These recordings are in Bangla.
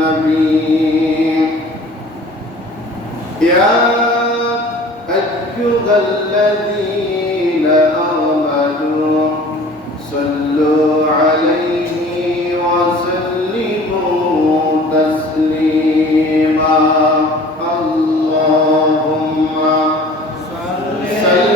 النبي يا أيها الذين آمنوا صلوا عليه وسلموا تسليما اللهم صل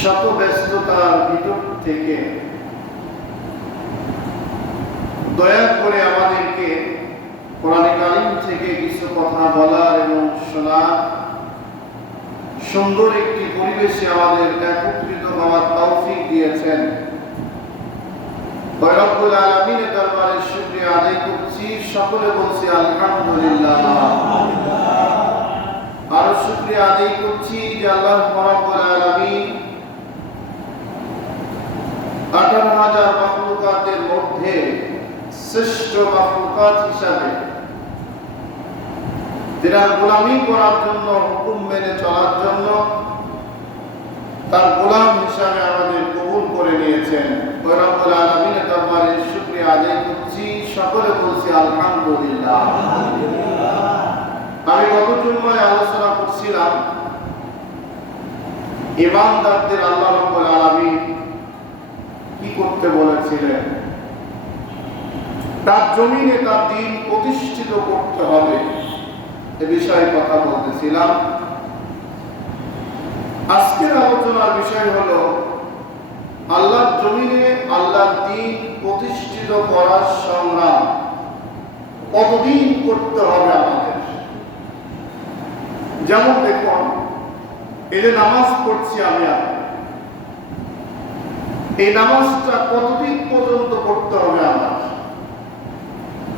শত ব্যস্ততার ভিতর থেকে দয়া করে আমাদেরকে কোরআনে কারীম থেকে কিছু কথা বলার এবং শোনার সুন্দর একটি পরিবেশে আমাদের একত্রিত হওয়ার তৌফিক দিয়েছেন। রব্বুল আলামিনের দরবারে শুকরিয়া আদায় করছি, সকলে বলছি আলহামদুলিল্লাহ। আর শুকরিয়া আদায় করছি যে আল্লাহ রব্বুল আলামিন 18,000 মাখলুকাতের মধ্যে শ্রেষ্ঠ মাখলুকাত হিসাবে যারা গোলামি করার জন্য, হুকুম মেনে চলার জন্য তার গোলাম হিসাবে আমাদের কবুল করে নিয়েছেন। রব্বুল আলামিনের দরবারে শুকরিয়া আদায় করছি, সকলে বলছি আলহামদুলিল্লাহ। আমি গত জুমায় আলোচনা করছিলাম ঈমানদারদের আল্লাহ রব্বুল আলামিন কি করতে বলেছিলেন। তার জমিনে তার দ্বীন প্রতিষ্ঠিত করতে হবে, এ বিষয়ে কথা বলতেছিলাম। আজকের আলোচনার বিষয় হলো আল্লাহর জমিনে আল্লাহর দ্বীন প্রতিষ্ঠিত করার সংগ্রাম কতদিন করতে হবে আমাদের। যেমন দেখুন, এই যে নামাজ পড়ছি আমি, এই নামাজটা কতদিন পর্যন্ত পড়তে হবে আমার,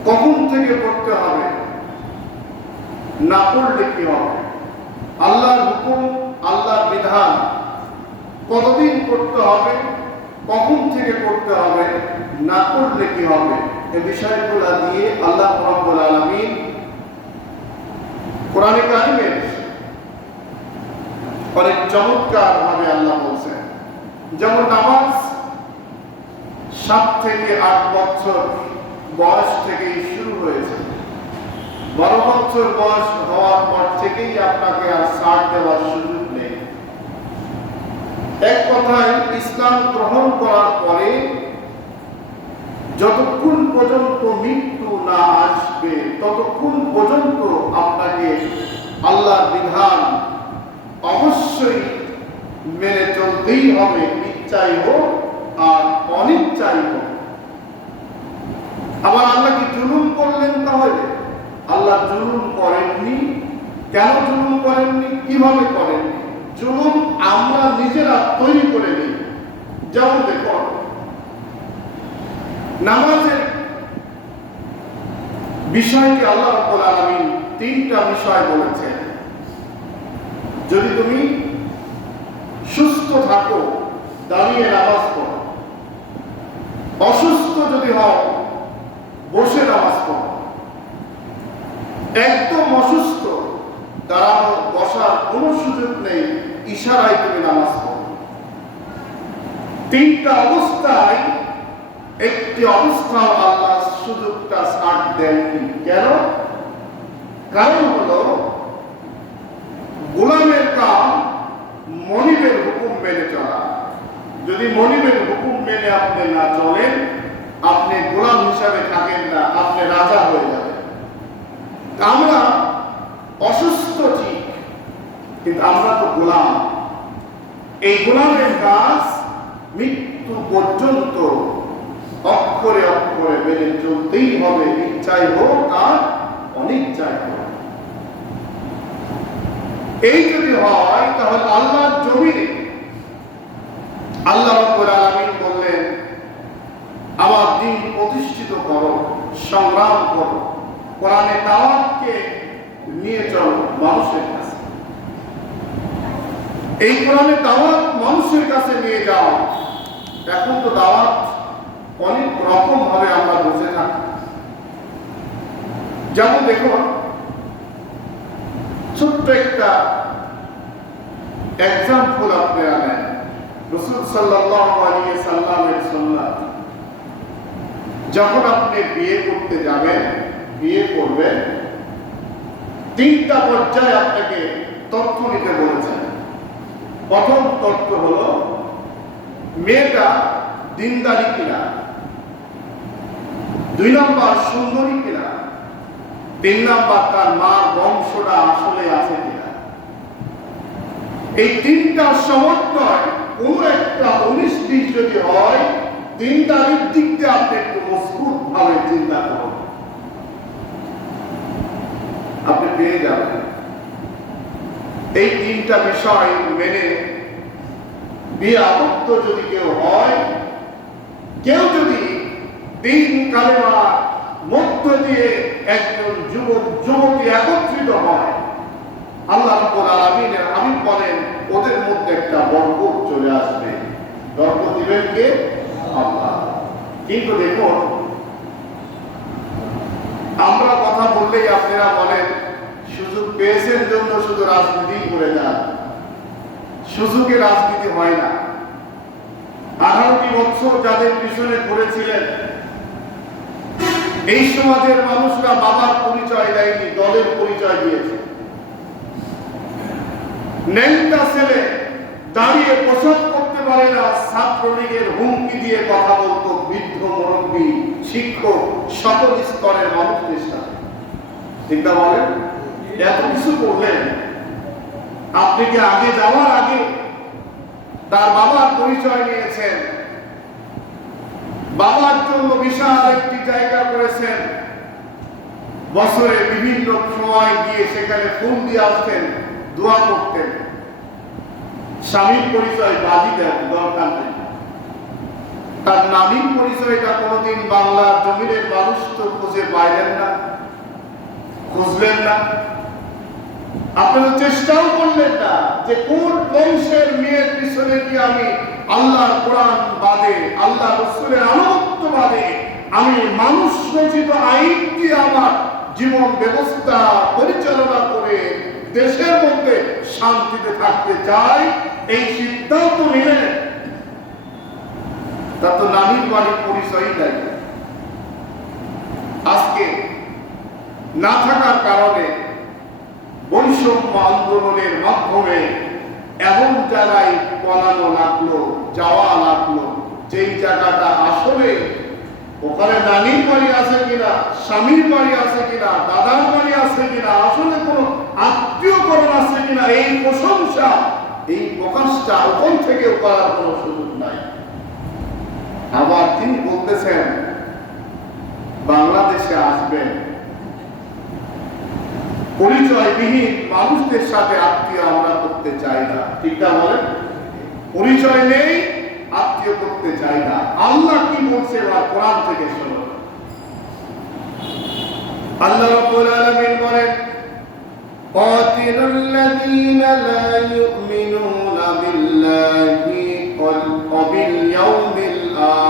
কখন থেকে পড়তে হবে, না পড়লে কি হবে, আল্লাহর হুকুম আল্লাহর বিধান কতদিন পড়তে হবে, কখন থেকে পড়তে হবে, না পড়লে কি হবে, এই বিষয়গুলো দিয়ে আল্লাহ রাব্বুল আলামিন কোরআনে কারীমে অনেক চমৎকার ভাবে আল্লাহ বলছেন। যেমন নামাজ 7 থেকে 8 বছর বয়স থেকেই শুরু হয়েছে। 12 বছর বয়স হওয়ার পর থেকেই আপনাকে আর ছাড় দেওয়ার সুযোগ নেই। এক কথায় ইসলাম গ্রহণ করার পরে যতক্ষণ পর্যন্ত মৃত্যু না আসবে ততক্ষণ পর্যন্ত আপনাকে আল্লাহর বিধান অবশ্যই মেনে চলতেই হবে, ইচ্ছাই হোক আর অনিচ্ছাই হোক। আবার আল্লাহ কি জুলুম করলেন? তাহলে আল্লাহ জুলুম করেননি। কেন জুলুম করেননি? কিভাবে করেননি? জুলুম আমরা নিজেরা তৈরি করে নিই। যেমন দেখুন, নামাজের বিষয়কে আল্লাহ রাব্বুল আলামিন 3টা বিষয় বলেছেন। যদি তুমি সুস্থ থাকো দাঁড়িয়ে নামাজ পড়ো, অসুস্থ যদি হও বসে নামাজ পড়ো, একদম অসুস্থ দাঁড়ানো বসার কোনো সুযোগ নেই, ইশারায় তুমি নামাজ পড়ো। 3টা অবস্থায় একটি অবস্থা আল্লাহ সুযোগটা ছাড় দেননি। কেন? কারণ হলো গোলামের কাম মনিবের হুকুম মেনে চলা। যদি মনিবের হুকুম মেনে আপনি না চলেন, আপনি গোলাম হিসাবে থাকেন না, আপনি রাজা হয়ে যাবেন। আমরা অসুস্থ ঠিক, কিন্তু আমরা তো গোলাম। এই গোলামের কাজ মৃত্যু পর্যন্ত অক্ষরে অক্ষরে মেনে চলতেই হবে, ইচ্ছাই হোক আর অনিচ্ছাই হোক। এই যদি হয় তাহলে আল্লাহর জমিনে আল্লাহ রাব্বুল আলামিন বললেন, আমার দ্বীন প্রতিষ্ঠিত করো, সংগ্রাম করো, কোরআনে দাওয়াতকে নিয়ে চলো মানুষের কাছে। এই কোরআনে দাওয়াত মানুষের কাছে নিয়ে যাও। এখন তো দাওয়াত অনেক রকম ভাবে আমরা বুঝে থাকি। যেমন দেখুন, ছোট্ট একটা এক্সাম্পল আপনি আনেন। রাসূল সাল্লাল্লাহু আলাইহি সাল্লামের সুন্নাত, যখন আপনি বিয়ে করতে যাবেন, বিয়ে করবেন, তিনটা পর্যায়ে আপনাকে তথ্য নিতে বলেছেন। প্রথম তথ্য হলো মেয়েটা দিনদারি কিনা, 2 নম্বর সুন্দরী কিনা, 3 নম্বর তার মার বংশটা আসলে আছে কিনা। এই তিনটা সমন্বয় কোন একটা 19-20 যদি হয়, দিনদারির দিক দিয়ে আপনি একটু মজবুত ভাবে চিন্তা করুন, আপনি পেয়ে যাবেন। এই তিনটা বিষয় মেনে বিয়ে আবদ্ধ যদি কেউ হয়, কেউ যদি দিন কালেমার মধ্য দিয়ে একজন যুবক যুবতী একত্রিত হয়, আল্লাহ রাব্বুল আলামিনের হাবিব বলেন ওদের মধ্যে একটা বরকত চলে আসবে। বরকত দিবেন কে? আল্লাহ। কিন্তু দেখুন, আমরা কথা বললেই আপনারা বলেন সুযোগ পেয়েছেন জন্য শুধু রাজনীতি করে যান। সুযোগে রাজনীতি হয় না। 18টি বছর যাদের পিছনে ঘুরেছিলেন, এই সমাজের মানুষরা বাবার পরিচয় দেয়নি, দলের পরিচয় দিয়েছে। ন্যাংটা ছেলে দাঁড়িয়ে প্রসাদ করতে পারে না, ছাত্রলীগের হুমকি দিয়ে কথা বলতো বৃদ্ধ মুরব্বী শিক্ষক সকল স্তরের মানুষদের সাথে। ঠিক না বলেন? এত কিছু করলেন, আপনি কি আগে যাওয়ার আগে তার বাবার পরিচয় নিয়েছেন, বাবার জন্য বিশাল একটি জায়গা করেছেন, বছরে বিভিন্ন সময় গিয়ে সেখানে ফুল দিয়ে আসতেন, দোয়া করতেন। স্বামীর পরিচয় বাজি দেন, দরকার নেই। তার নামীর পরিচয়টা কোনোদিন বাংলার জমিনের মানুষ তো খুঁজে পাইলেন না, খুঁজলেন না। আপনারা চেষ্টাও করলেন না যে কোন বংশের মেয়ের পিছনে গিয়ে আমি আল্লাহর কোরআন বাদে, আল্লাহ রাসূলের আনুগত্য বাদে আমি মানুষ রচিত আইন দিয়ে আমার জীবন ব্যবস্থা পরিচালনা করে দেশের মধ্যে শান্তিতে থাকতে চাই, এই সিদ্ধান্ত নিলেন। তা তো নারীর বাড়ির পরিচয়ই দেয়। আজকে না থাকার কারণে বৈষম্য আন্দোলনের মাধ্যমে এমন জায়গায় পলানো লাগলো, যাওয়া লাগলো, যেই জায়গাটা আসলে ওখানে নানির বাড়ি আছে কিনা, স্বামীর বাড়ি আছে কিনা, দাদার বাড়ি আছে কিনা, আসলে কোনো আত্মীয়করণ আছে কিনা, এই প্রশংসা, এই প্রকাশটা ওখান থেকেও করার কোনো সুযোগ নাই। আবার তিনি বলতেছেন বাংলাদেশে আসবেন, পরিচয়বিহীন মানুষদের সাথে আত্মীয় আমরা করতে চাই না। ঠিক না বলেন? পরিচয় নেই, আত্মীয় করতে চাই না। আল্লাহ কি বলছে বা কোরআন থেকে শোনো। আল্লাহ রাব্বুল আলামিন বলেন, কাতিলুল্লাযীনা লা ইউমিনুনা বিল্লাহি ওয়া বিল ইয়াউমিল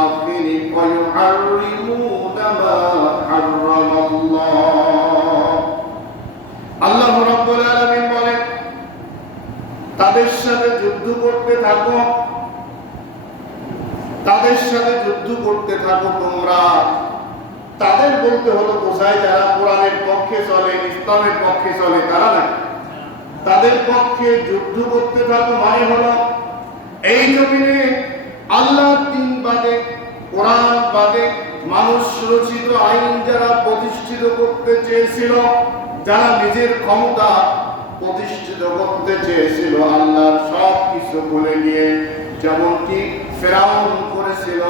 আখির ওয়া ইউহাররিমুনা মা হারামাল্লাহ। আল্লাহ রাব্বুল আলামিন বলেন, তাদের সাথে যুদ্ধ করতে থাকো, তাদের সাথে যুদ্ধ করতে থাকো তোমরা। তাদের বলতে হলো বোঝায় যারা কোরআনের পক্ষে চলে, ইসলামের পক্ষে চলে, তারা না। তাদের পক্ষে যুদ্ধ করতে থাকো মানে হলো এই জমিনে আল্লাহর দ্বীন বাদে, কোরআন বাদে মানুষ রচিত আইন যারা প্রতিষ্ঠিত করতে চেয়েছিল, যারা নিজের ক্ষমতা প্রতিষ্ঠিত করতে চেয়েছিল আল্লাহর সব কিছু ভুলে গিয়ে, যেমনটি ফেরাউন করেছিল,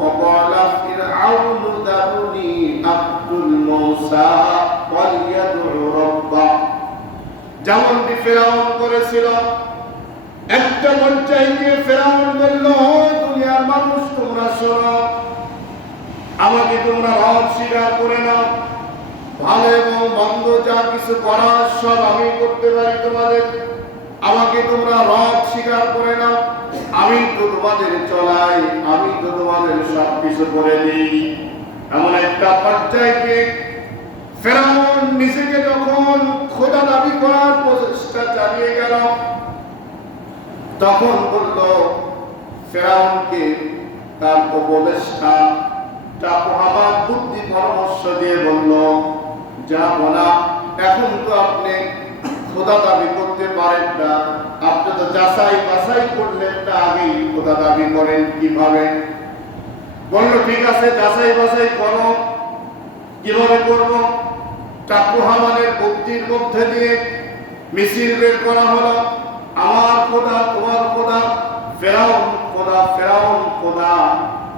ওয়াকালা ফিরআউনু দারুনি আব্দুল মূসা ওয়ালিয়াদউ রাব্বা, যেমনটি ফেরাউন করেছিল। একটা পর্যায়ে গিয়ে ফেরাউন বলল, দুনিয়ার মানুষ তোমরা শোনো, আমাকে তোমরা রব স্বীকার করে নাও, ভালো এবং মন্দ যা কিছু করার সব আমি করতে পারি তোমাদের, আমাকে তোমরা রব স্বীকার করে নাও, আমি তো তোমাদের চলাই, আমি তো তোমাদের সব কিছু করে দিই। এমন একটা পর্যায়ে ফেরাউন নিজেকে যখন খোদা দাবি করার প্রচেষ্টা চালিয়ে গেল, তখন বলল ফেরাউনকে তার উপদেষ্টা হামান বুদ্ধি পরামর্শ দিয়ে বলল, যা বলা এখন তো আপনি খোদা দাবি করতে পারেন না, আপনি তো যাচাই বাছাই করলেন না, আগেই খোদা দাবি করেন কিভাবে? বলল ঠিক আছে, যাচাই বাছাই করো। কিভাবে করব? চাকু হামানের বুদ্ধির মধ্যে দিয়ে মিছিল বের করা হলো, আমার খোদা, তোমার খোদা, ফেরাউন খোদা, ফেরাউন খোদা,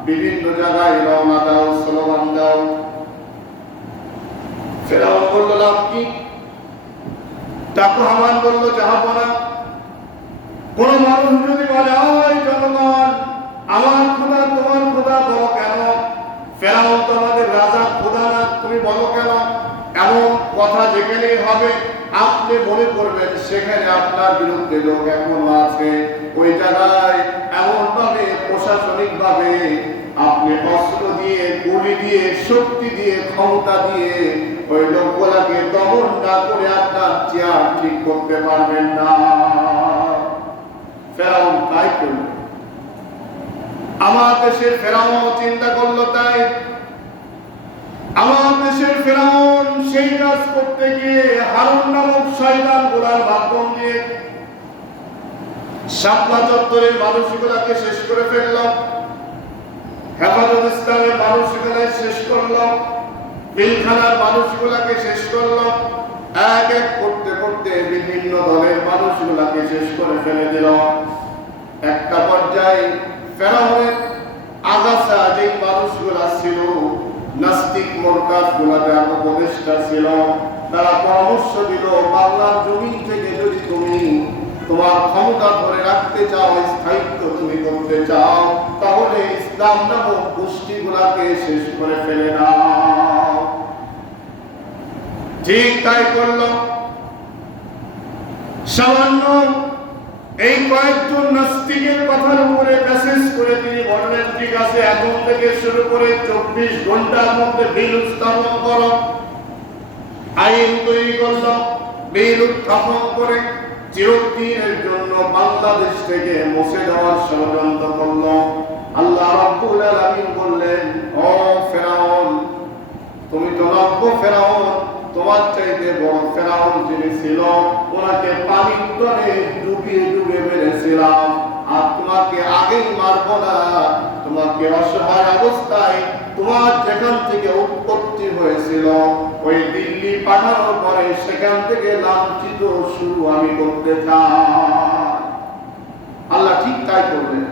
বিভিন্ন জায়গায় রওনা দাও, স্লোগান দাও। ফেরাউন বলল লাভ কি? চাকু হামান বলল জাহাপনা, কোন মানুষ যদি বলে ওই জনগণ আমার খোদা তোমার খোদা, বলো কেন? ফেরাউন তো আমাদের রাজা, খোদা না, তুমি বলো কেন? এমন কথা যেখানেই হবে আপনি মনে করবেন সেখানে আপনার বিরুদ্ধে লোক এখনো আছে, ওই জায়গায় এমন ভাবে প্রশাসনিক ভাবে আপনি অস্ত্র দিয়ে, গুলি দিয়ে, শক্তি দিয়ে, ক্ষমতা দিয়ে ওই লোকগুলাকে দমন না করে আপনার চেয়ার ঠিক করতে পারবেন না। ফেরাউন তাই করল। আমার দেশের ফেরাউন চিন্তা করলো তাই। আমার দেশের ফেরাউন সেই কাজ করতে গিয়ে হারুন নামক শয়তান গোলার মাধ্যম দিয়ে শাপলা চত্বরের মানুষগুলাকে শেষ করে ফেলল, হেফাজত ইসলামের মানুষগুলাকে শেষ করল, পিলখানার মানুষগুলাকে শেষ করল, এক এক করতে করতে বিভিন্ন দলের মানুষগুলাকে শেষ করে ফেলে দিল। একটা পর্যায়ে ফেরাউনের আগাছা যেই মানুষগুলা ছিল, নাস্তিক মোরতাদ গুলা যারা উপদেষ্টা ছিল, তারা পরামর্শ দিল, বাংলার জমিন থেকে যদি তুমি তোমার ক্ষমতা ধরে রাখতে চাও, স্থায়িত্ব তুমি করতে চাও, তাহলে ইসলাম নামক গোষ্ঠীগুলাকে শেষ করে ফেলে নাও। ঠিক তাই করল। সামান্য এই কয়েকজন নাস্তিকের কথার উপরে মেসেজ করে তিনি বললেন, ঠিক আছে এখন থেকে শুরু করে 24 ঘন্টার মধ্যে বিল উত্থাপন করো। আইন তৈরি করল, বিল উত্থাপন করে চিরদিনের জন্য বাংলাদেশ থেকে মুছে দেওয়ার ষড়যন্ত্র করল। আল্লাহ রাব্বুল আলামিন বললেন, ও ফেরাউন, তুমি তো নব্য ফেরাউন, তোমার চাইতে বড় ফেরাউন যিনি ছিল ওনাকে পানির তলে ডুবিয়ে ডুবিয়ে মেরেছিলাম, আর তোমাকে আগেই মারবো না, তোমাকে অসহায় অবস্থায় তোমার যেখান থেকে উৎপত্তি হয়েছিল ওই দিল্লি পাঠানোর পরে সেখান থেকে লাঞ্ছিত শুরু আমি করতে চাই। আল্লাহ ঠিক তাই করলেন।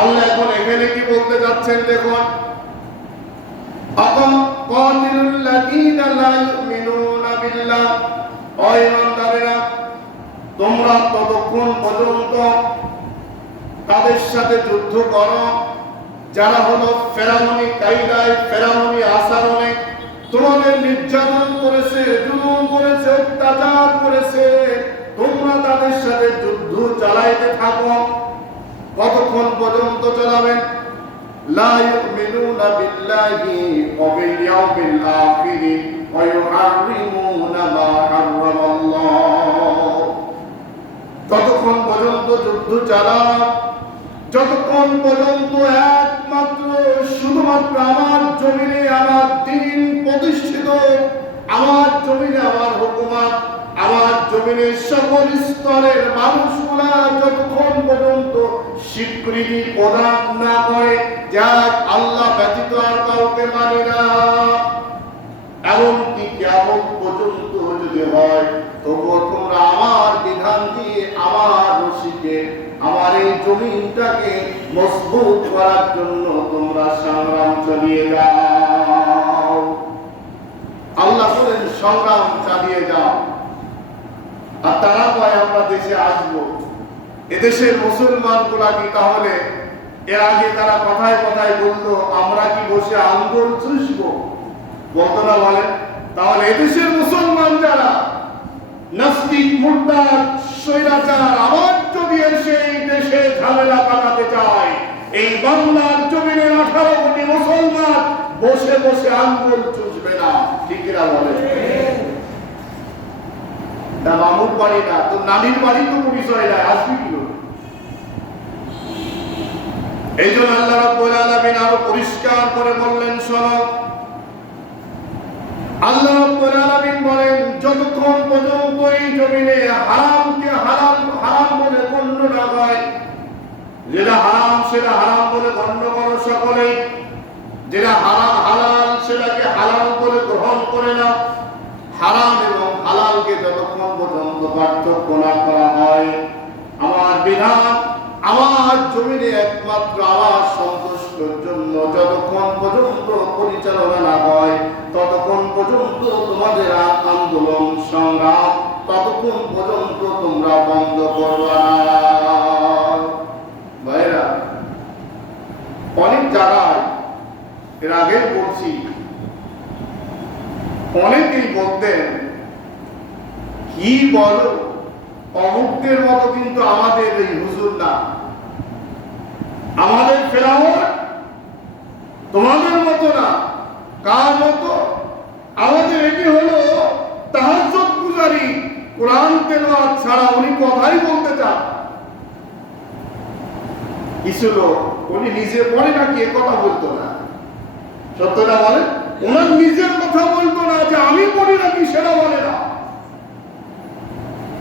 আল্লাহ এখন এখানে কি বলতে যাচ্ছেন দেখুন, তোমরা ততক্ষণ পর্যন্ত তাদের সাথে যুদ্ধ করো যারা হলো ফেরাউনি কায়দায়, ফেরাউনি আচরণে তোমাদের নির্যাতন করেছে, জুলুম করেছে, অত্যাচার করেছে, তোমরা তাদের সাথে যুদ্ধ চালাইতে থাকো। কতক্ষণ পর্যন্ত চালাবেন? লা ইউমিনুনা বিল্লাহি ওয়া বিল ইয়াউমিল আখির ওয়া ইউহাররিমুনা মা হারামাল্লাহ। ততক্ষণ পর্যন্ত যুদ্ধ চালাও যতক্ষণ পর্যন্ত একমাত্র শুধুমাত্র আমার জমিনে আমার দ্বীন প্রতিষ্ঠিত, আমার জমিনে আমার হুকুমত, আমার জমিনের সকল স্তরের মানুষগুলা যতক্ষণ পর্যন্ত স্বীকৃতি প্রদান না করে যাক আল্লাহ ব্যতীত আর কাউকে মানে না, এমনকি কিয়ামত যদি হয়, তবুও তোমরা আমার বিধান দিয়ে আমার রশিকে, আমার এই জমিনটাকে মজবুত করার জন্য তোমরা সংগ্রাম চালিয়ে যাও। আল্লাহ বলেন সংগ্রাম চালিয়ে যাও। আর তারা কয় আমরা দেশে আসবো। এদেশের মুসলমান গুলা কি তাহলে এর আগে তারা কথায় কথায় বলতো আমরা কি বসে আঙ্গুল চুষবো, বলতো না? বলে তাহলে এদেশের মুসলমান যারা নাস্তিক, মুরতাদ, স্বৈরাচার আবার যদি এসে এই দেশে ঝামেলা পাকাতে চায়, এই বাংলার জমিনের 18 কোটি মুসলমান বসে বসে আঙ্গুল চুষবে না। ঠিক কিনা বলে? না মামুর বাড়ি না তো নানির বাড়ি তো পরিচয় নাই, আসবি কি? এই জন্য আল্লাহ রাব্বুল আলামিন আরো পরিষ্কার করে বললেন, শোনো, আল্লাহ রাব্বুল আলামিন বলেন যতক্ষণ পর্যন্ত এই জমিনে হারামকে হারাম বলে গণ্য না হয়, যেটা হারাম সেটা হারাম বলে গণ্য করো সকলেই, যেটা হালাল সেটাকে হালাল বলে গ্রহণ করে নাও। হারাম এবং হালালকে যতক্ষণ পর্যন্ত পার্থক্য না করা হয়, আমার বিধান আমার জমিনে একমাত্র আমার সন্তুষ্টের জন্য যতক্ষণ পর্যন্ত পরিচালনা না হয়, ততক্ষণ পর্যন্ত তোমাদের আন্দোলন সংগ্রাম ততক্ষণ পর্যন্ত তোমরা বন্ধ করবা না। ভাইরা, অনেক জায়গায় এর আগে বলছি, অনেকেই বলতেন কি বলো অমুকদের মতো, কিন্তু আমাদের এই হুজুর না, আমাদের ফেরাউন তোমাদের মতো না। কার মতো? আমাদের এটি হলো তাহাজ্জুদ পূজারী, কোরআন তেলাওয়াত ছাড়া উনি কথাই বলতে চান। কিছু লোক উনি নিজে পড়ে নাকি এ কথা বলতো না, সত্যটা বলে, ওনার নিজের কথা বলতো না যে আমি পড়ি নাকি সেটা বলে না।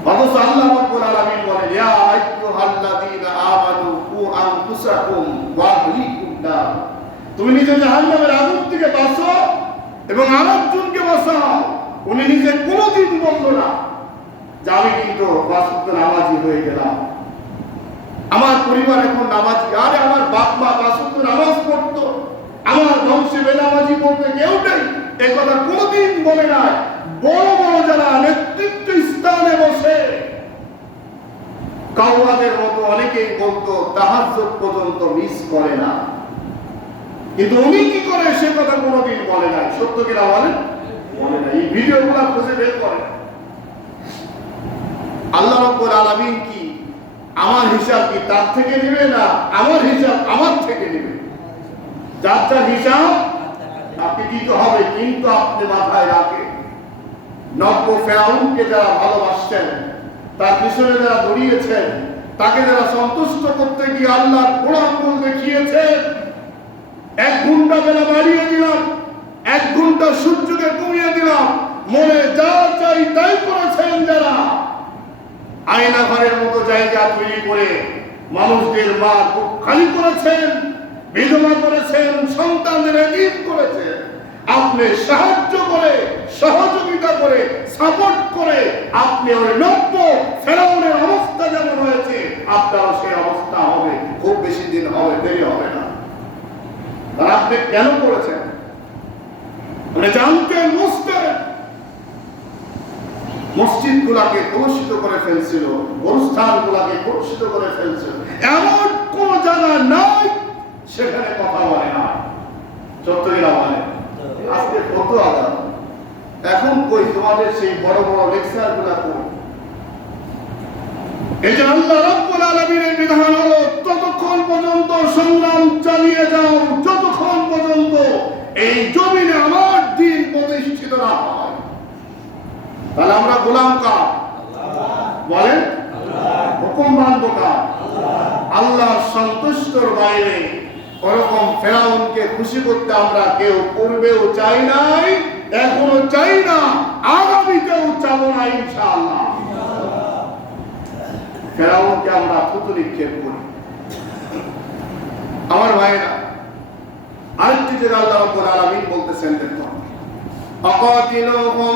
অথচ আল্লাহ রাব্বুল আলামিন বলেন ইয়া আইয়ুহাল্লাযীনা আমানু কু আনফুসাকুম ওয়া আহলিকুম নার, তুমি নিজে জাহান্নামের আগুন থেকে বাঁচো এবং আরেকজনকে বাঁচাও। উনি নিজে কোনোদিন বলতো না যে আমি কিন্তু পাঁচ ওয়াক্ত নামাজি হয়ে গেলাম, আমার পরিবার এখন নামাজি। আরে আমার বাপ মা পাঁচ ওয়াক্ত নামাজ পড়তো, আমার বংশে বেনামাজি বলতে কেউ নেই, এই কথা কোনোদিন বলে নাই। বড় বড় যারা নেতৃত্ব স্থানে বসে কাউয়াদের মতো অনেকেই বলতো তাহাজ্জুদ পর্যন্ত মিস করে না, কিন্তু উনি কি করে সে কথা কোনোদিন বলে নাই। সত্য কিনা বলেন? বলে নাই। এই ভিডিওগুলো খুঁজে বের করেন। আল্লাহ রাব্বুল আলামিন কি আমার হিসাব কি তার থেকে নেবে, না আমার হিসাব আমার থেকে নেবে? যার যার হিসাব আপনি দিতে হবে, কিন্তু আপনি মাথায় রাখেন নব্য ফেরাউনকে যারা ভালোবাসছেন, তার পিছনে যারা দৌড়িয়েছেন, তাকে যারা সন্তুষ্ট করতে গিয়ে আল্লাহর কোরআন দেখিয়েছেন, 1 ঘন্টা বেলা বাড়িয়ে দিলাম, 1 ঘন্টা সূর্যকে কমিয়ে দিলাম, মনে যা চাই তাই করেছেন যারা, আয়না ঘরের মতো জায়গা তৈরি করে মানুষদের মা বুক খালি করেছেন, বিধবা করেছেন, সন্তানদের এতিম করেছেন, আপনি সাহায্য করে, সহযোগিতা করে, সাপোর্ট করে আপনি ওই নব্য ফেরাউনের অবস্থা যেমন হয়েছে আপনারও সেই অবস্থা হবে। খুব বেশি দিন হবে, দেরি হবে না। আর আপনি কেন করেছেন? মানে জানতেন, বুঝতেন। মসজিদ গুলাকে কলুষিত করে ফেলছিল, অনুষ্ঠান গুলাকে কলুষিত করে ফেলছিল, এমন কোন জায়গা নাই সেখানে কথা বলে না। চট্টগ্রাম বলে আজকে কত আদান, এখন কই তোমাদের সেই বড় বড় লেকচার গুলা কই? এই যে আল্লাহ রাব্বুল আলামিনের বিধান হলো ততক্ষণ পর্যন্ত সংগ্রাম চালিয়ে যাও যতক্ষণ পর্যন্ত এই জমিনে আমার দ্বীন প্রতিষ্ঠিত না হয়। তাহলে আমরা গোলাম কার? বলেন, হুকুম মানব কার? আল্লাহর সন্তুষ্টর বাইরে ওরকম ফেরাউনকে খুশি করতে আমরা কেউ পূর্বেও চাই নাই, এখনো চাই না, আগামীতেও চাবো না ইনশাআল্লাহ। ফেরাউনকে আমরা থুতু নিক্ষেপ করি। আমার ভাইরা, আরেকটি জায়গা আল্লাহ রাব্বুল আলামিন বলতেছেন, দেখুন, আকাতিলুহুম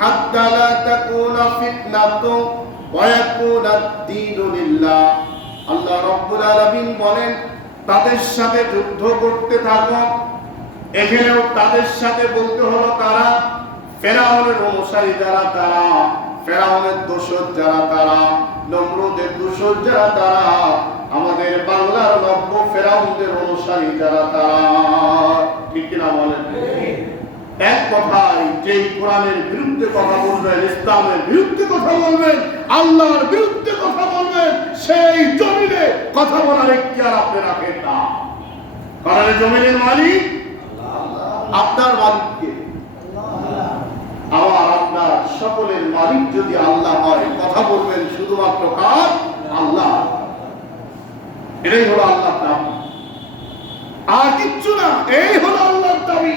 হাত্তা লা তাকুনা ফিতনাতুন ওয়া ইয়াকুনা আদ-দীনু লিল্লাহ। আল্লাহ রাব্বুল আলামিন বলেন তাদের সাথে যুদ্ধ করতে থাকো। এখানেও তাদের সাথে বলতে হলো কারা? ফেরাউনের অনুসারী যারা তারা, ফেরাউনের দোসর যারা তারা, নমরুদের দোসর যারা তারা, আমাদের বাংলার নব্য ফেরাউনদের অনুসারী যারা তারা। ঠিক কিনা বলেন? এক কথায় যেই কোরআনের বিরুদ্ধে কথা বলবেন, ইসলামের বিরুদ্ধে কথা বলবেন, আল্লাহর বিরুদ্ধে কথা বলবেন, সেই জমিনে কথা বলার ইখতিয়ার আপনি রাখেন না। কারণ জমিনের মালিক আপনার মালিককে, আমার আপনার সকলের মালিক যদি আল্লাহ হয়, কথা বলবেন শুধুমাত্র কার? আল্লাহ। এটাই হলো আল্লাহর দাবি, আর কিচ্ছু না। এই হলো আল্লাহর দাবি।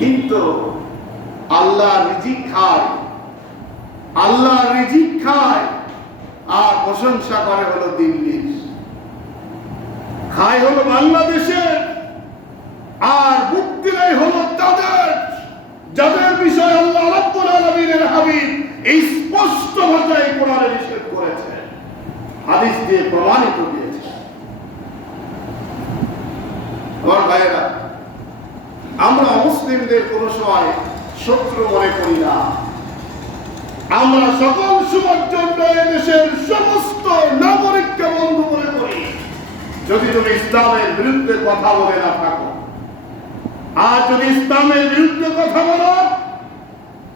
কিন্তু আল্লাহ রিজিক খায়, আল্লাহ রিজিক খায় আর প্রশংসা করে হলো দিল্লির, খায় হলো বাংলাদেশের, আর মুক্তি নেই হলো তাদের যাদের বিষয় আল্লাহ রাব্বুল আলামিনের হাবিব এই স্পষ্ট ভাষায় কোরআনে নিষেধ করেছে, হাদিস দিয়ে প্রমাণিত দিয়েছে। আমার ভাইয়েরা, আমরা মুসলিমদের কোন সময় শত্রু মনে করি না। আমরা সকল সময়ের জন্য দেশের সমস্ত নাগরিককে বন্ধু মনে করি, যদি তুমি ইসলামের বিরুদ্ধে কথা বলে না থাকো। আর যদি ইসলামের বিরুদ্ধে কথা বলো,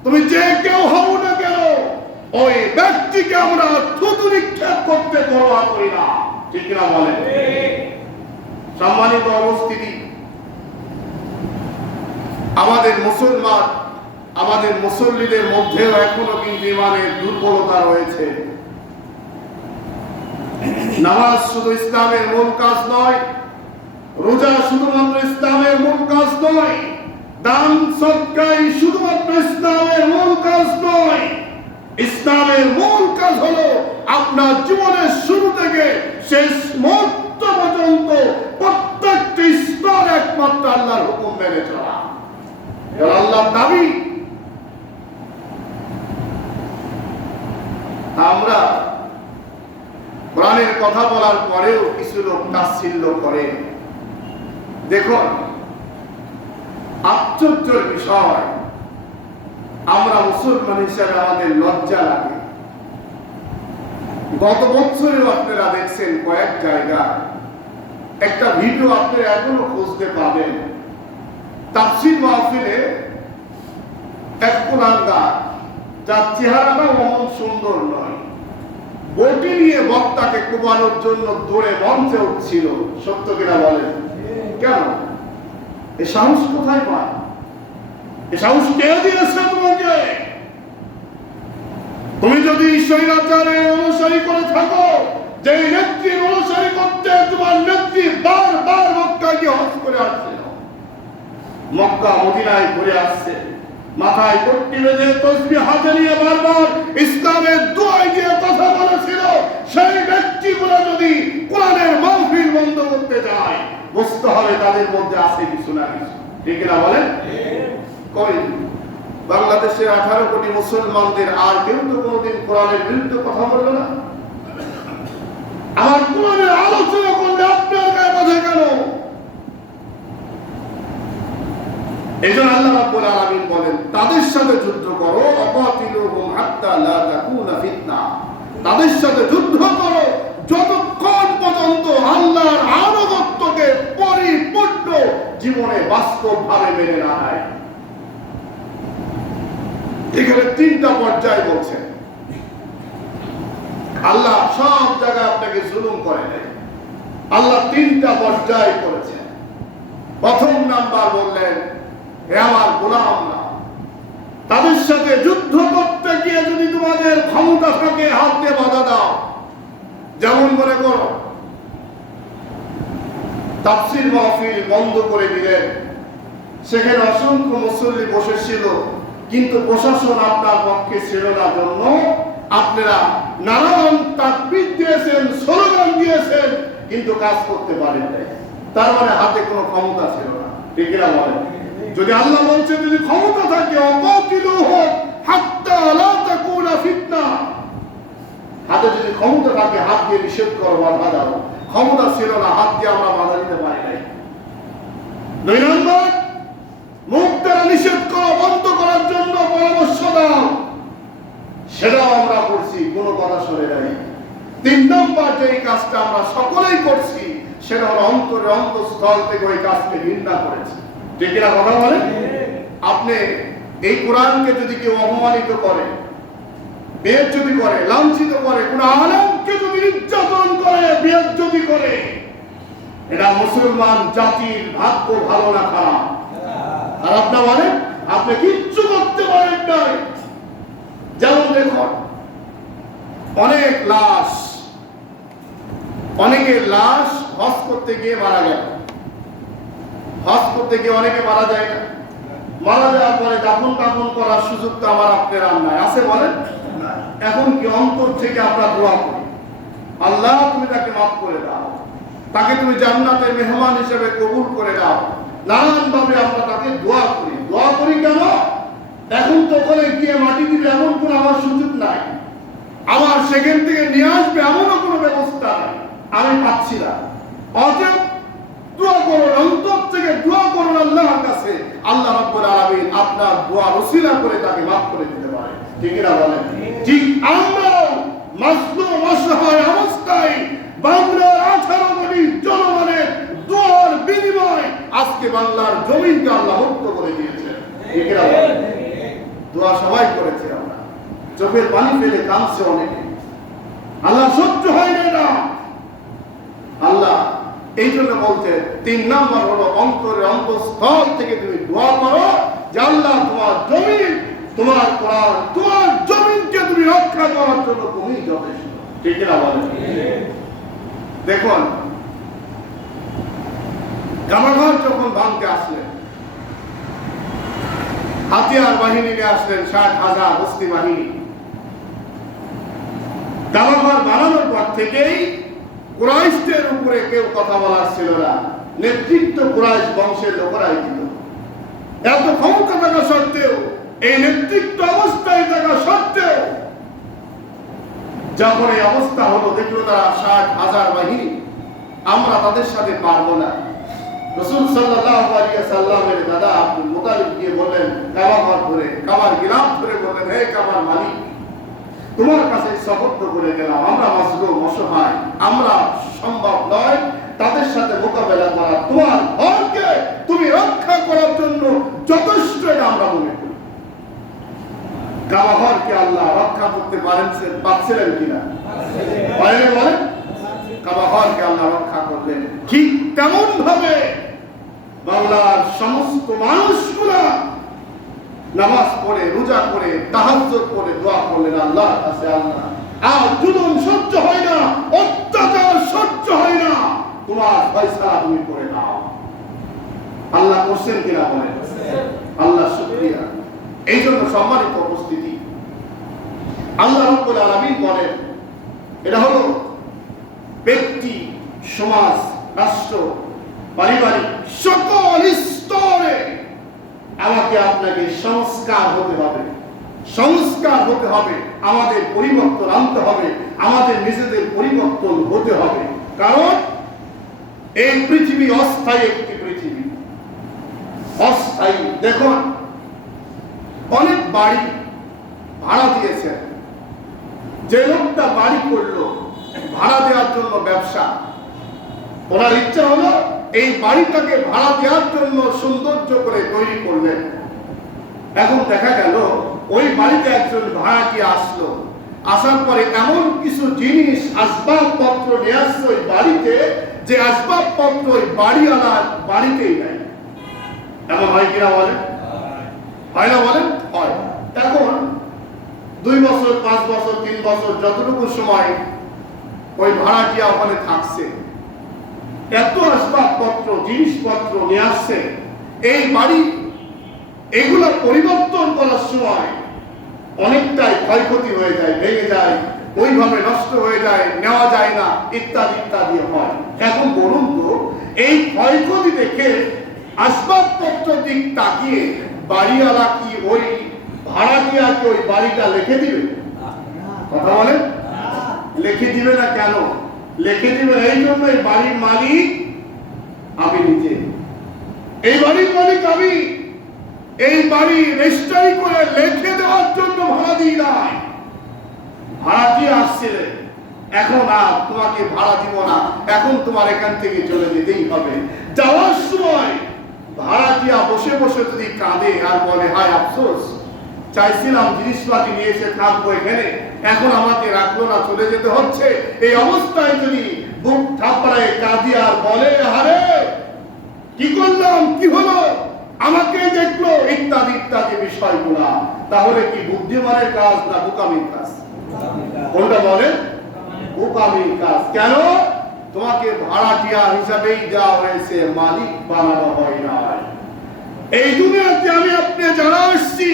তুমি যে কেউ হও না কেন, ওই ব্যক্তিকে আমরা থুতু নিক্ষেপ করতে পরোয়া করি না। ঠিক না বলেন? সম্মানিত উপস্থিতি, আমাদের মুসলমান, আমাদের মুসল্লিদের মধ্যেও এখনো কিন্তু ইমানের দুর্বলতা রয়েছে। নামাজ শুধু ইসলামের মূল কাজ নয়, রোজা শুধুমাত্র ইসলামের মূল কাজ নয়, দান সদকাই শুধুমাত্র ইসলামের মূল কাজ নয়। ইসলামের মূল কাজ হলো আপনার জীবনের শুরু থেকে শেষ মুহূর্ত পর্যন্ত প্রত্যেকটি স্তর একমাত্র আল্লাহর হুকুম মেনে চলা। আল্লাহর দাবি। আমরা কোরআনের কথা বলার পরেও কিছু লোক তাচ্ছিল্য করে। দেখুন, আশ্চর্যের বিষয়, আমরা মুসলমান হিসেবে আমাদের লজ্জা লাগে। গত বছরেও আপনারা দেখছেন কয়েক জায়গায় একটা ভিডিও আপনারা এখনো খুঁজতে পাবেন। তাফসীর মাহফিলে এক কুলাঙ্গার, যার চেহারাটা অমন সুন্দর নয়, বটি নিয়ে বক্তাকে কোবানোর জন্য দৌড়ে মঞ্চে উঠছিল। সত্য কিনা বলেন? কেন? এ সাহস কোথায় পায়? এ সাহস কে দিয়েছে তোমাকে? তুমি যদি স্বৈরাচারের অনুসারী করে থাকো, যে নেত্রীর অনুসারী করতে তোমার নেত্রী বারবার মক্কায় গিয়ে হজ করে আসছিল, মক্কা মদিনায় ঘুরে আসছে, মাথায় পট্টি বেঁধে তসবিহ হাতে নিয়ে বারবার ইসলামের দুয়ায় দিয়ে কথা বলেছিল, সেই ব্যক্তিগুলো যদি কোরআনের মাহফিল বন্ধ করতে যায়, বুঝতে হবে তাদের মধ্যে আছে কিছু না কিছু। ঠিক না বলেন? কই বাংলাদেশের 18 কোটি মুসলমানদের আর কেউ তো কোনোদিন কোরআনের বিরুদ্ধে কথা বলবে না। আমার কোরআনের আলোচনা করলে আপনার গায়ে বাধে কেন? এইজন্য আল্লাহ রাব্বুল আলামিন বলেন, তাদের সাথে যুদ্ধ করো, অকাতিলুহুম হাত্তা লা তাকুনা ফিতনা। তাদের সাথে যুদ্ধ করো যতক্ষণ পর্যন্ত আল্লাহর আনুগত্যকে পরিপূর্ণ জীবনে বাস্তবভাবে মেনে না নেয়। এখানে 3টা পর্যায় বলছেন। আল্লাহ সব জায়গায় আপনাকে জুলুম করে নাই, আল্লাহ 3টা পর্যায় করেছেন। প্রথম নাম্বার বললেন, হে আমার গোলামরা, তাদের সাথে যুদ্ধ করতে গিয়ে যদি তোমাদের ক্ষমতা থাকে, হাত দিয়ে বাধা দাও। যেমন মনে করো তাফসীর মাহফিল বন্ধ করে দিলেন, সেখানে অসংখ্য মুসল্লি বসেছিল, কিন্তু প্রশাসন আপনার পক্ষে ছিল না, জন্য আপনারা নানান তাকবীর দিয়েছেন, স্লোগান দিয়েছেন, কিন্তু কাজ করতে পারেন নাই। তার মানে হাতে কোনো ক্ষমতা ছিল না। ঠিক না বলেন? যদি আল্লাহ বলছে যদি ক্ষমতা থাকে থাকে ওয়াকাতিলুহুম হাত্তা লা তাকুনা ফিতনা। হাতে যদি ক্ষমতা থাকে হাত দিয়ে নিষেধ করো, বাধা দাও। ক্ষমতা ছিল না, হাত দিয়ে আমরা বাধা দিতে পারি নাই। 2 নম্বর, মুখ দ্বারা নিষেধ করা বন্ধ করার জন্য পরামর্শ দাও, সেটাও আমরা করছি, কোনো কথা শুনে নাই। 3 নম্বর, যে এই কাজটা আমরা সকলেই করছি, সেটা হলো অন্তরে অন্তঃস্থল থেকে ওই কাজকে ঘৃণা করেছি। ঠিক না কথা বলে? আপনি এই কোরআনকে যদি কেউ অপমানিত করে, বেইজ্জতি করে, লাঞ্ছিত করে, কোন আলেমকে যদি নির্যাতন করে, বেইজ্জতি করে, এটা মুসলমান জাতির ভাগ্য ভালো না খারাপ? আর আপনার মানে আপনি কিচ্ছু করতে পারেন নাই। যেমন দেখুন, অনেক লাশ, অনেকের লাশ হজ করতে গিয়ে মারা গেল। হজ করতে গিয়ে অনেকে মারা যায় না, মারা যাওয়ার পরে দাফন কাফন করার সুযোগ তো আমার আপনার আর নাই, আছে বলেন? এখন কি অন্তর থেকে আমরা দোয়া করি, আল্লাহ তুমি তাকে মাফ করে দাও, তাকে তুমি জান্নাতের মেহমান হিসেবে কবুল করে দাও। নানান ভাবে আমরা তাকে দোয়া করি। দোয়া করি কেন? এখন তো ওখানে গিয়ে মাটি দিবে এমন কোনো আমার সুযোগ নাই, আমার সেখান থেকে নিয়ে আসবে এমনও কোনো ব্যবস্থা নাই, আমি পাচ্ছি না। অতএব দোয়া করুন, অন্তর থেকে দোয়া করুন আল্লাহর কাছে, আল্লাহ রাব্বুল আলামিন আপনার দোয়া ওসিলা করে তাকে মাফ করে দিতে পারে। ঠিক না বলেন? ঠিক আমরাও মাজলুম অসহায় অবস্থায় বাংলার 18 কোটি জনগণের দোয়ার বিনিময় আজকে বাংলার জমিনকে আল্লাহ মুক্ত করে দিয়েছে। ঠিক না বলেন? দোয়া সবাই করেছে, আমরা চোখের পানি ফেলে কাঁদছে অনেকে, আল্লাহ সহ্য হয় না। আল্লাহ এই জন্য বলছে 3 নম্বর হলো অন্তরে অন্তঃস্থল থেকে তুমি দোয়া করো যে আল্লাহ তোমার জমিন, তোমার কোরআন, তোমার জমিনকে তুমি রক্ষা করার জন্য তুমি যথেষ্ট। ঠিক না বলেন? দেখুন, কাবাঘর যখন ভাঙতে আসলেন, হাতিয়ার বাহিনী নিয়ে আসলেন 60,000 বস্তি বাহিনী। কাবাঘর বানানোর পর থেকেই কুরাইশদের উপরে কেউ কথা বলার ছিল না, নেতৃত্ব কুরাইশ বংশের লোকেরাই দিত। এত ক্ষমতা থাকা সত্ত্বেও, এই নেতৃত্ব অবস্থায় থাকা সত্ত্বেও, যখন এই অবস্থা হলো, দেখলো তারা 60,000 বাহিনী, আমরা তাদের সাথে পারবো না। রাসূল সাল্লাল্লাহু আলাইহি ওয়াসাল্লামের দাদা আব্দুল মুতালিব গিয়ে বললেন, কাবাঘর ধরে, কাবার গিলাফ ধরে বললেন, হে কাবার মালিক, তোমার কাছে শপথ করে গেলাম, আমরা মাজলুম অসহায়, আমরা সম্ভব নয় তাদের সাথে মোকাবেলা করা, তোমার ঘরকে তুমি রক্ষা করার জন্য যথেষ্ট এটা আমরা মনে করি। কাবাঘরকে আল্লাহ রক্ষা করতে পারছিলেন কিনা? বলেন, কাবাঘরকে আল্লাহ রক্ষা করলেন। ঠিক তেমন ভাবে বাংলার সমস্ত মানুষগুলা নামাজ পড়ে, রোজা করে, তাহাজ্জুদ করে দোয়া করলেন আল্লাহর কাছে, আল্লাহ আর জুলুম সহ্য হয় না, অত্যাচার সহ্য হয় না, তোমার ফয়সালা তুমি করে দাও। আল্লাহ করছেন কিনা বলেন? আল্লাহ শুকরিয়া। এই জন্য সম্মানিত উপস্থিতি, আল্লাহ রাব্বুল আলামিন বলেন, এটা হলো ব্যক্তি, সমাজ, রাষ্ট্র, পারিবারিক সকল স্তরে আমাকে আপনাকে সংস্কার হতে হবে, সংস্কার হতে হবে, আমাদের পরিবর্তন আনতে হবে, আমাদের নিজেদের পরিবর্তন হতে হবে। কারণ এই পৃথিবী অস্থায়ী একটি পৃথিবী, অস্থায়ী। দেখুন, অনেক বাড়ি ভাড়া দিয়েছেন, যে লোকটা বাড়ি করলো ভাড়া দেওয়ার জন্য ব্যবসা, ওনার ইচ্ছা হলো এই বাড়িটাকে ভাড়া দেওয়ার জন্য সৌন্দর্য করে তৈরি করলেন। এখন দেখা গেল ওই বাড়িতে একজন ভাড়াটিয়া আসলো, আসার পরে এমন কিছু জিনিস, আসবাবপত্র নিয়ে আসছে ওই বাড়িতে, যে আসবাবপত্র ওই বাড়িওয়ালার বাড়িতেই নাই। এমন হয় কিনা বলেন? হয় না বলেন? হয়। এখন 2 বছর, 5 বছর, 3 বছর, যতটুকু সময় ওই ভাড়াটিয়া ওখানে থাকছে, এত আসবাবপত্র, জিনিসপত্র নিয়ে আসছে এই বাড়ি, এগুলো পরিবর্তন করার সময় অনেকটাই ক্ষয়ক্ষতি হয়ে যায়, ভেঙে যায়, ওইভাবে নষ্ট হয়ে যায়, নেওয়া যায় না, ইত্যাদি ইত্যাদি হয়। এখন বলুন তো, এই ক্ষয়ক্ষতি দেখে আসবাবপত্র দিক তাকিয়ে বাড়িওয়ালা কি ওই ভাড়াটিয়াকে ওই বাড়িটা লিখে দিবে? কথা বলেন, লিখে দিবে না। কেন লিখে দিবে? এই জন্য এই বাড়ির মালিক আমি নিজে, এই বাড়ির মালিক আমি। এই বাড়ি রেজিস্ট্রি করে লিখে দেওয়ার জন্য ভাড়া দিই নাই। ভাড়াটিয়া আসছিলে, এখন আর তোমাকে ভাড়া দিব না, এখন তোমার এখান থেকে চলে যেতেই হবে। যাওয়ার সময় ভাড়াটিয়া বসে বসে যদি কাঁদে আর বলে হায় আফসোস, চাইছিলাম জিনিসপাতি নিয়ে এসে থাকবো এখানে, এখন আমাকে রাখলো না, চলে যেতে হচ্ছে, এই অবস্থায় যদি বুক থাপড়ায় কাঁদি আর বলে আরে কি করলাম, কি হলো, আমাকে দেখলো, ইত্যাদি ইত্যাদি বিষয়গুলা, তাহলে কি বুদ্ধিমানের কাজ না বোকামির কাজ? কোনটা বলে? বোকামির কাজ। কেন? তোমাকে ভাড়াটিয়া হিসাবেই দেওয়া হয়েছে, মালিক বানানো হয় নাই। এই দুনিয়াতে আমি আপনি যারা আসছি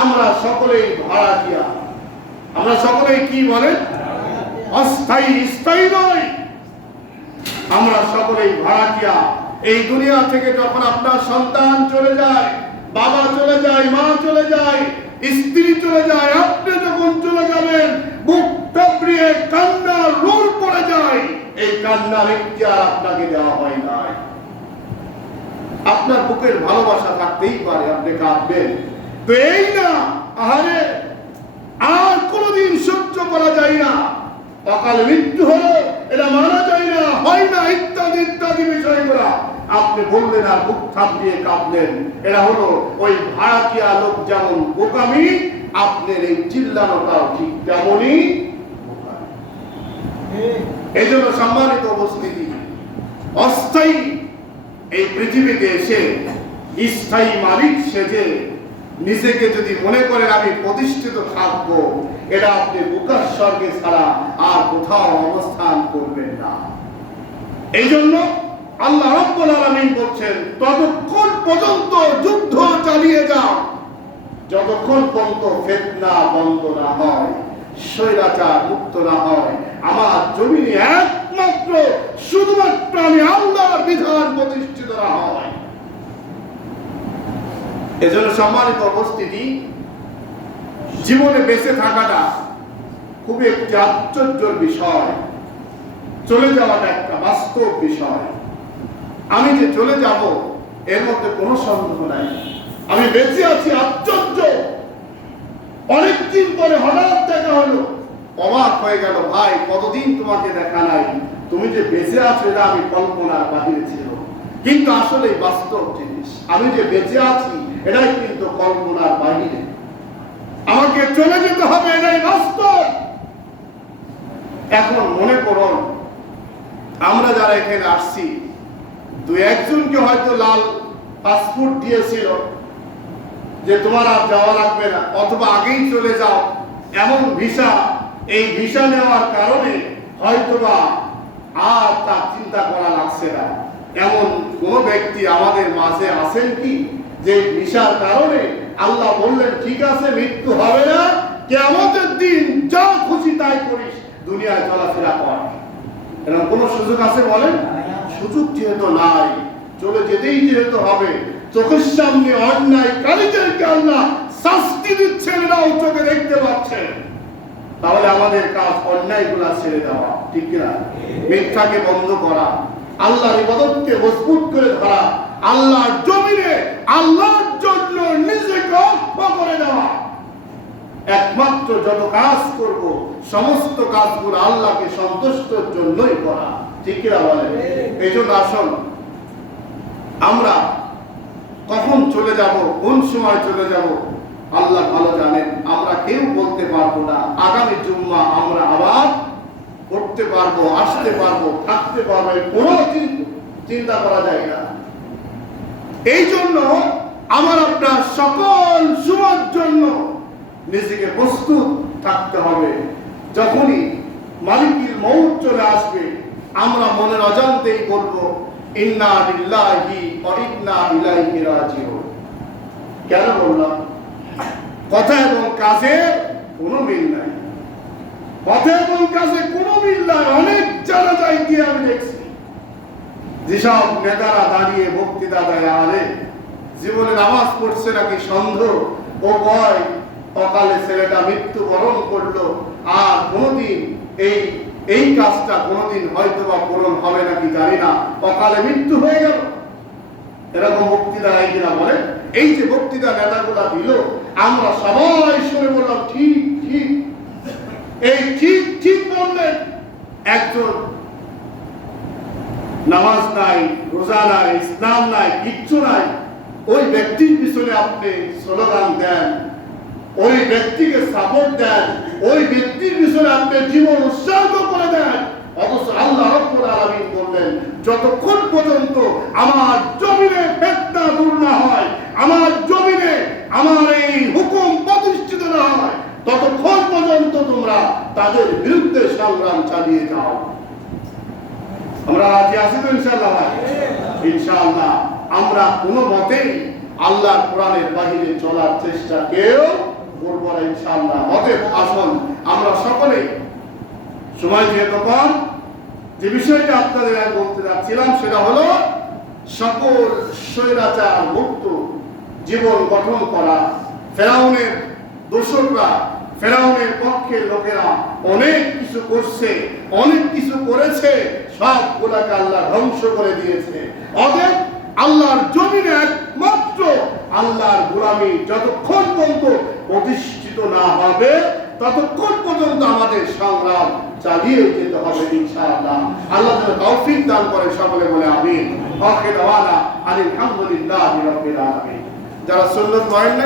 আমরা সকলেই ভাড়াটিয়া। আমরা সকলেই কি বলেন? অস্থায়ী, স্থায়ী নয়। আমরা সকলেই ভাড়াটিয়া। এই দুনিয়া থেকে যখন আপনার সন্তান চলে যায়, বাবা চলে যায়, মা চলে যায়, স্ত্রী চলে যায়, আপনি যখন চলে যাবেন বুক টাপড়িয়ে কান্নার রোল পড়ে যায়। এই কান্নার ইখতিয়ার আপনাকে দেওয়া হয় নাই। আপনার বুকের ভালোবাসা থাকতেই পারে, আপনি কাঁদবেন, তো এই না আহারে আর কোনদিন সহ্য করা যায় না, অকাল মৃত্যু হলো, এটা মানা যায় না, হয় না, ইত্যাদি ইত্যাদি বিষয়গুলা আপনি বললেন আর বুক থাপড়িয়ে কাঁদলেন। এটা হলো ওই ভাড়াটিয়া লোক যেমন বোকামি, আপনার এই চিল্লানোটাও ঠিক তেমনই। এই জন্য সম্মানিত উপস্থিতি, অস্থায়ী এই পৃথিবীতে এসে স্থায়ী মালিক সেজে নিজেকে যদি মনে করেন আমি প্রতিষ্ঠিত থাকবো, এটা আপনি বুকার স্বর্গে ছাড়া আর কোথাও অবস্থান করবেন না। এই জন্য আল্লাহ রাব্বুল আলামিন বলছেন ততক্ষণ পর্যন্ত যুদ্ধ চালিয়ে যাও যতক্ষণ পর্যন্ত ফিতনা বন্ধ না হয়, স্বৈরাচার মুক্ত না হয়, আমার জমিনে একমাত্র শুধুমাত্র আমি আল্লাহর বিধান প্রতিষ্ঠিত না হয়। এজন্য সম্মানিত উপস্থিতি, জীবনে বেঁচে থাকাটা খুবই একটি আশ্চর্যের বিষয়, চলে যাওয়াটা একটা বাস্তব বিষয়। আমি যে চলে যাব এর মধ্যে কোনো সন্দেহ নাই, আমি বেঁচে আছি আশ্চর্য। অনেকদিন পরে হঠাৎ দেখা হলো, অবাক হয়ে গেল, ভাই কতদিন তোমাকে দেখা নাই, তুমি যে বেঁচে আছো এটা আমি কল্পনার বাহিরে ছিল, কিন্তু আসলে বাস্তব জিনিস। আমি যে বেঁচে আছি এটাই কিন্তু কল্পনার বাহিরে, আমাকে চলে যেতে হবে এটাই বাস্তব। এখন মনে করুন আমরা যারা এখানে আসছি, দু একজনকে হয়তো লাল পাসপোর্ট দিয়েছিল যে তোমার আর যাওয়া লাগবে না, অথবা আগেই চলে যাও, এমন ভিসা, এই ভিসা নেওয়ার কারণে হয়তোবা আর তার চিন্তা করা লাগছে না। এমন কোন ব্যক্তি আমাদের মাঝে আছেন কি যে ভিসার কারণে আল্লাহ বললেন ঠিক আছে মৃত্যু হবে না, কিয়ামতের দিন যা খুশি তাই করিস, দুনিয়ায় চলাফেরা কর? এরকম কোন সুযোগ আছে বলেন? সুযোগ যেহেতু নাই, চলে যেতেই যেহেতু হবে, চোখের সামনে অন্যায় কারীদেরকে আল্লাহ শাস্তি দিচ্ছেন, এরাও চোখে দেখতে পাচ্ছেন। তাহলে আমাদের কাজ অন্যায়গুলা ছেড়ে দেওয়া, ঠিক কিনা? মিথ্যাকে বন্ধ করা, আল্লাহর ইবাদতকে মজবুত করে ধরা, আল্লাহর জমিনে আল্লাহর জন্য নিজেকে অক্ষ করে দেওয়া। একমাত্র যত কাজ করব সমস্ত কাজগুলো আল্লাহকে সন্তুষ্টর জন্যই করা, ঠিক কিনা বলেন? এই জন্য আসুন, আমরা কখন চলে যাব, কোন সময় চলে যাব আল্লাহ ভালো জানেন। আমরা কেউ বলতে পারবো না আগামী জুম্মা আমরা আবার করতে পারবো, আসতে পারবো, থাকতে পারবো, কোনো চিন্তা করা যায় না। এই জন্য আমার আপনার সকল সময়ের জন্য নিজেকে প্রস্তুত থাকতে হবে। যখনই মালিকের মউত চলে আসবে, আমরা মনের অজান্তেই বলবো ইন্না লিল্লাহি ওয়া ইন্না ইলাইহি রাজিউন। কেন বললাম? কথা এবং কাজে কোনো মিল নাই, কথা এবং কাজে কোনো মিল নাই। অনেক জায়গায় গিয়ে আমি দেখছি যেসব নেতারা দাঁড়িয়ে বক্তৃতা দেয়, আরে জীবনে নামাজ পড়ছে নাকি সন্দেহ। ও কয় অকালে ছেলেটা মৃত্যুবরণ করলো, আর কোনোদিন এই কাজটা কোনোদিন হয়তো বা পূরণ হবে নাকি জানি না, অকালে মৃত্যু হয়ে গেল। এরকম বক্তৃতা নাই কিনা বলে? এই যে বক্তৃতা নেতাগুলা দিল, আমরা সবাই শুনে বললাম ঠিক ঠিক। এই ঠিক ঠিক বললেন একজন নামাজ নাই, রোজা নাই, ইসলাম নাই, কিচ্ছু নাই, ওই ব্যক্তির পিছনে আপনি স্লোগান দেন, ওই ব্যক্তিকে সাপোর্ট দেন, ওই ব্যক্তির পিছনে আপনি জীবন উৎসর্গ করে দেন। অথচ আল্লাহ রাব্বুল আলামিন বললেন, যতক্ষণ পর্যন্ত আমার জমিনে ফিতনা দূর না হয়, আমার জমিনে আমার এই হুকুম প্রতিষ্ঠিত না হয়, ততক্ষণ পর্যন্ত তোমরা তাদের বিরুদ্ধে সংগ্রাম চালিয়ে যাও। আমরা রাজি আছি তো ইনশাআল্লাহ? ইনশাআল্লাহ আমরা কোনো মতেই আল্লাহর কোরআনের বাহিরে চলার চেষ্টা কেউ করব না ইনশাআল্লাহ। অতএব আসুন আমরা সকলে, সময় যেহেতু কম, যে বিষয়টা আপনাদের আমি বলতে যাচ্ছিলাম সেটা হলো সকল স্বৈরাচার মুক্ত জীবন গঠন করা। ফেরাউনের দোসররা, ফেরাউনের পক্ষের লোকেরা অনেক কিছু করছে, অনেক কিছু করেছে, সবগুলাকে আল্লাহ ধ্বংস করে দিয়েছে। অতএব আল্লাহর জমিনে একমাত্র আল্লাহর গোলামি যতক্ষণ পর্যন্ত প্রতিষ্ঠিত না হবে, ততক্ষণ পর্যন্ত আমাদের সংগ্রাম চালিয়ে যেতে হবে ইনশাআল্লাহ। আল্লাহ যেন তৌফিক দান করে, সকলে বলে আমিন। আখির দাওয়ানা আলহামদুলিল্লাহি রাব্বিল আলামিন। যারা সুন্নাত পড়েন না